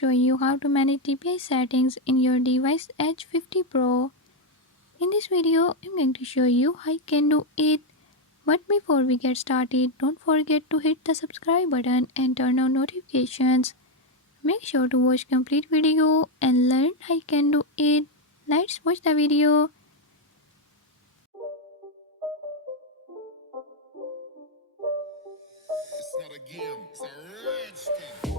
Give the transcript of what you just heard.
show you how to manage DPI settings in your device Edge 50 Pro. In this video, I'm going to show you how you can do it. But before we get started, don't forget to hit the subscribe button and turn on notifications. Make sure to watch complete video and learn how you can do it. Let's watch the video. It's not a game, it's a rich thing.